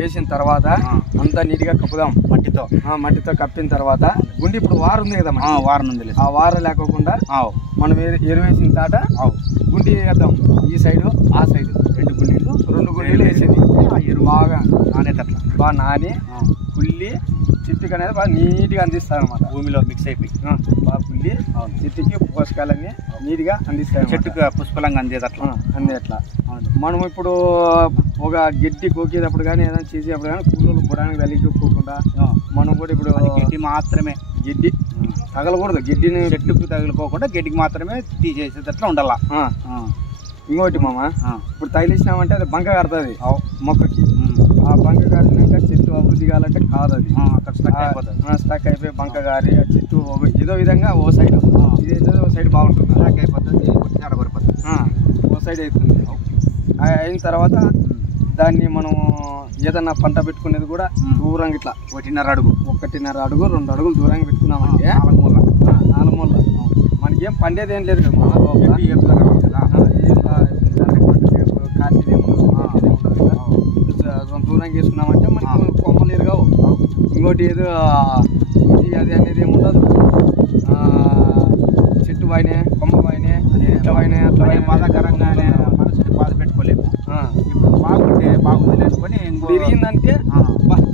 వేసిన తర్వాత అంతా నీట్గా కప్పుదాం మట్టితో కప్పిన తర్వాత గుండి ఇప్పుడు వారు ఉంది కదా వారం ఉంది. ఆ వార లేకోకుండా మనం ఎరువేసిన తాట గుండి వేద్దాం. ఈ సైడు ఆ సైడు రెండు గుండీలు వేసేది. ఎరువు బాగా నానేటట్లా బాగా నాని కుళ్ళి చెట్టుకి అనేది బాగా నీట్గా అందిస్తాయి అనమాట. భూమిలో మిక్స్ అయిపోయి బాగా కుళ్ళి చెట్టుకి పోషకాలన్నీ నీట్గా అందిస్తాయి. చెట్టుకు పుష్పలంగా అందేటట్లా అందేట్లా. మనం ఇప్పుడు ఒక గడ్డి కోకేటప్పుడు కానీ ఏదైనా చేసేటప్పుడు కానీ కూలీలు బుడానికి తగిలిపోకుండా మనం కూడా ఇప్పుడు గడ్డి మాత్రమే గడ్డి తగలకూడదు. గడ్డిని చెట్టుకు తగిలిపోకుండా గడ్డికి మాత్రమే తీసేసేటట్లా ఉండాలా. ఇంకోటి మామ, ఇప్పుడు తగిలించినామంటే అది బంక కడుతుంది మొక్కకి. ఆ బంక కారినాక చెట్టు అభివృద్ధి కావాలంటే కాదు, అది అక్కడ స్టక్ అయిపోయి బంక గారి ఆ చెట్టు ఏదో విధంగా ఓ సైడ్ ఇదైతే ఓ సైడ్ బాగుంటుంది, స్టక్ అయిపోతుంది, ఓ సైడ్ అవుతుంది. అయిన తర్వాత దాన్ని మనం ఏదన్నా పంట పెట్టుకునేది కూడా దూరంగా ఇట్లా 1.5 అడుగు 2 అడుగులు దూరంగా పెట్టుకున్నామంటే 4 మూల మనకేం పండేది ఏం లేదు కదా. దూరంగా వేసుకున్నామంటే మనకి కొమ్మలు ఎరగవు. ఇంకోటి ఏదో ఇది అది అనేది ఏముండదు. చెట్టు వాయినే కొమ్మ వాయినే ఇట్లా వాయినే అట్లా బాధాకరంగానే మనసుని బాధ పెట్టుకోలేము. ఇప్పుడు బాగుంటే బాగుంది అనుకొని తిరిగిందంటే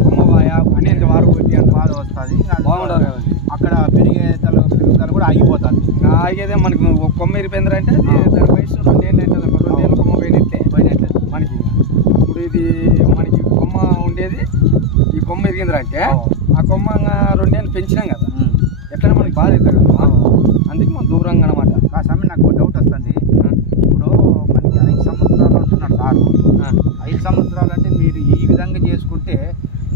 కొమ్మ వాయా అని ఎంత వారు కొట్టి అంత బాధ వస్తుంది. బాగుండదు కదా. అక్కడ పెరుగుదల కూడా ఆగిపోతుంది. ఆగేదే మనకి ఒక కొమ్మ ఇరిపోయిందంటే దాని వయసు 2 ఏళ్ళు అవుతుంది. 2 ఏళ్ళు కొమ్మ పోయినట్లే మనకి. ఇప్పుడు ఇది మనకి కొమ్మ ఉండేది, ఈ కొమ్మ ఇరిగిందంటే ఆ కొమ్మ 2 ఏళ్ళు పెంచినాం కదా, ఎట్లా మనకి బాధ అవుతుంది కదా. అందుకే మనం దూరంగా అనమాట. ఆ సమయం నాకు డౌట్ వస్తుంది. ఇప్పుడు మనకి 5 సంవత్సరాలు అంటున్నాడు సార్. 5 సంవత్సరాలు అంటే మీరు ఈ విధంగా చేసుకుంటే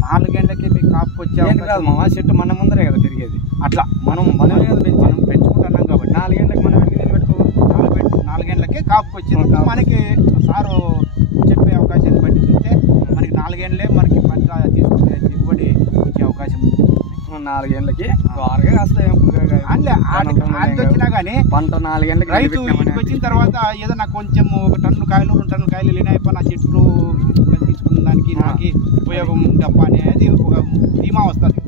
4 గంటలకి మీకు కాపు వచ్చే కాదు మామ, చెట్టు మన ముందరే కదా పెరిగేది. అట్లా మనం పెంచుకుంటున్నాం కాబట్టి 4 గంటలకు మనం నిలబెట్టుకోవాలి. 4 గంటలకే కాపుకి వచ్చింది. మనకి సారు చెప్పే అవకాశాన్ని బట్టి చూస్తే మనకి 4 గంటలే మనకి పంట తీసుకునే దిగుబడి వచ్చే అవకాశం ఉంది. 4 గంటలకి బాగా కాస్తాయి. వచ్చినా కానీ పంట 4 గంటలకి రైతు ఇంటికి వచ్చిన తర్వాత ఏదో నాకు కొంచెం 1 టన్ను కాయలు 2 టన్నుల కాయలు లేనైపో నా చెట్లు తీసుకున్న దానికి నాకు ఉపయోగం తప్ప అనేది ఒక ధీమా వస్తుంది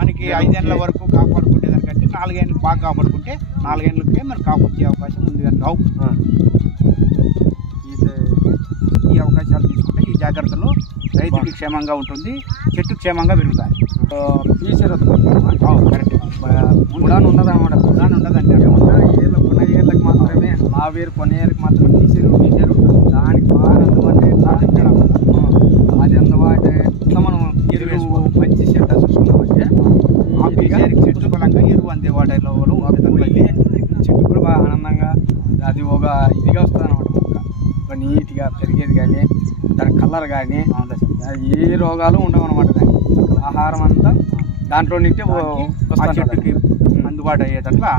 మనకి. 5 గంటల వరకు కాపాడుకుంటే దానికంటే 4 గంటలు బాగా కాపాడుకుంటే 4 గంటలకే మనకు కాపు వచ్చే అవకాశం ఉంది కనుక ఈ అవకాశాలు తీసుకుంటే ఈ జాగ్రత్తలు రైతుకి క్షేమంగా ఉంటుంది, చెట్టు క్షేమంగా పెరుగుతాయి. ఫ్యూచర్ కరెక్ట్ ఉండదు అన్నమాట. ఉండదండి. కొన్ని ఏళ్ళకి మాత్రమే ఆ వేరు, కొన్ని ఏళ్ళకి మాత్రమే ఫ్యూచర్ ఉంటుంది. దానికి బాగా అది అందుబాటు ఇట్లా మనం ఎరువు మంచి చెట్ట చూసుకున్నామంటే చెట్టు బలంగా ఎరువు అంతే వాటిలో చెట్టు కూడా బాగా ఆనందంగా అది ఒక ఇదిగా వస్తుంది అనమాట. మొక్క నీట్గా పెరిగేది కానీ దాని కలర్ కానీ ఏ రోగాలు ఉండవు అనమాట. దానికి ఆహారం అంతా దాంట్లో నుండి చెట్టుకి అందుబాటు అయ్యేటట్లా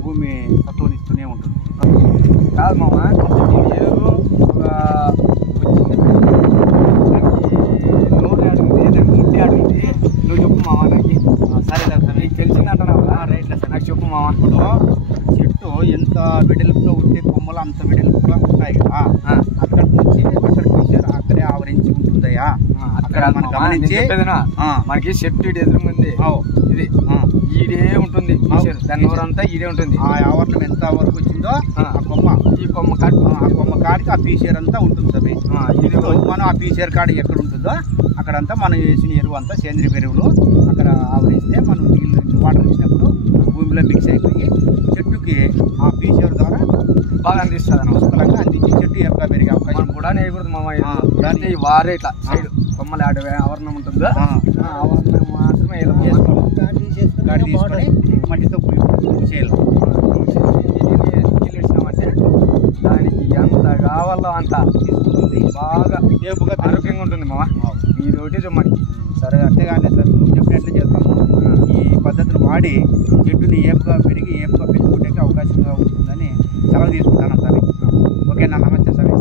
భూమి సత్తుని ఇస్తూనే ఉంటుంది. కాదు మామ, ఏరు ఒక నోరు ఆడింది, దానికి ముట్టి ఆడింది. నువ్వు చెప్పు మామ నాకు. సరే సార్, నీకు తెలిసిందంటున్నావు కదా. రైట్లే సార్, నాకు చెప్పు మామ. ఇప్పుడు చెట్టు ఎంత వెడల్పులో ఉంటే కొమ్మలు అంత వెడల్పుగా ఉంటాయి కదా. అక్కడి నుంచి అక్కడే ఆవరించి ఉంటుందయ్యా. అక్కడ మనకి చెట్టు ఇటు ఎదురుంది, ఇది ఈడే ఉంటుంది. దాని నోరంతా ఈడే ఉంటుంది. ఆ ఆవరణం ఎంత వరకు వచ్చిందో ఆ కొమ్మ కాడికి ఆ పీసేర్ అంతా ఉంటుంది సార్. మనం ఆ పీసేర్ కాడి ఎక్కడ ఉంటుందో అక్కడంతా మనం వేసిన ఎరువు అంతా సేంద్రియ ఎరువులు అక్కడ ఆవరిస్తే మనం నీళ్ళు వాటర్ ఇచ్చినప్పుడు భూమిలో మిక్స్ అయిపోయి చెట్టుకి ఆ పీసేర్ ద్వారా బాగా అందిస్తుంది. పుష్కలంగా అందించి చెట్టు ఎరువుగా పెరిగే అవకాశం కూడా నేయకూడదు మామ. ఈ వారే ఇట్లా సైడ్ కొమ్మలు ఆవరణం ఉంటుందో ఆవరణం మాత్రమే గాడి తీసుకొని మట్టితో చేయాలి. నీళ్ళు ఇచ్చినామంటే దానికి ఎంత కావాలో అంత తీసుకుంటుంది. బాగా ఏపుగా ఆరోగ్యంగా ఉంటుంది మామ. ఇదొకటి మనకి. సరే, అంతేగానే సార్ నువ్వు చెప్పినట్లు చేస్తాము. ఈ పద్ధతిని వాడి చెట్టుని ఏపుగా పెరిగి ఏపుగా పెంచుకునే అవకాశంగా ఉంటుందని సెలవు తీసుకుంటాను సార్. ఓకేనా, నమస్తే సార్.